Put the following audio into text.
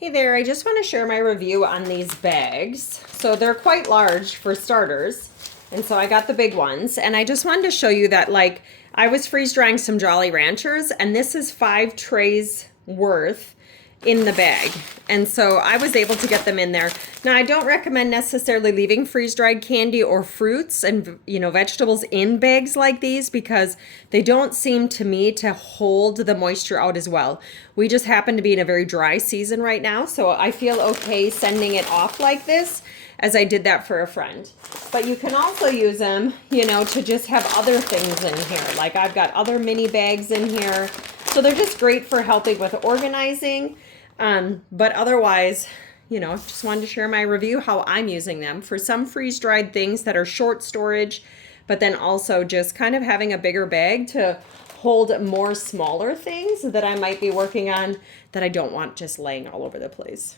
Hey there, I just want to share my review on these bags. So they're quite large for starters. And so I got the big ones. And I just wanted to show you that, like, I was freeze drying some Jolly Ranchers, and this is 5 trays worth in the bag. And so I was able to get them in there. Now, I don't recommend necessarily leaving freeze-dried candy or fruits and, vegetables in bags like these because they don't seem to me to hold the moisture out as well. We just happen to be in a very dry season right now, so I feel okay sending it off like this, as I did that for a friend. But you can also use them, to just have other things in here. Like I've got other mini bags in here. So they're just great for helping with organizing. But otherwise, just wanted to share my review, how I'm using them for some freeze-dried things that are short storage, but then also just kind of having a bigger bag to hold more smaller things that I might be working on that I don't want just laying all over the place.